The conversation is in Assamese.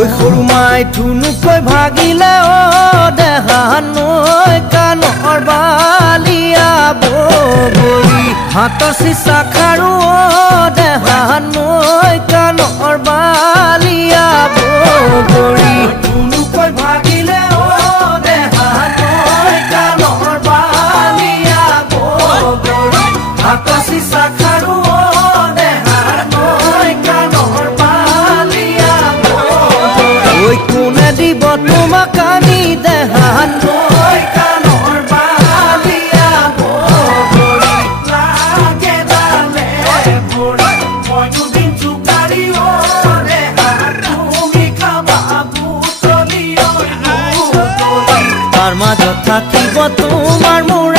ঐ সৰু মাই ধুনুকৈ ভাগিলে দেহা নৈ কাণৰ বালিয়া বগৰী হাতৰ চিচা খাৰু দেহা নৈ কাণৰ বালিয়া বগৰী ধুনুকৈ ভাগিলে দেহা নৈ কাণৰ বালিয়া বগৰী হাতৰ চিচা খাৰু দিব তোমাক আমি দেহান নৈ কাণৰ বালিয়া বগৰী লাগে ডালে ভৰি মই দুদিন জোকাৰি দেহান তুমি খাবা বুটলি তাৰ মাজত থাকিব তোমাৰ মোৰ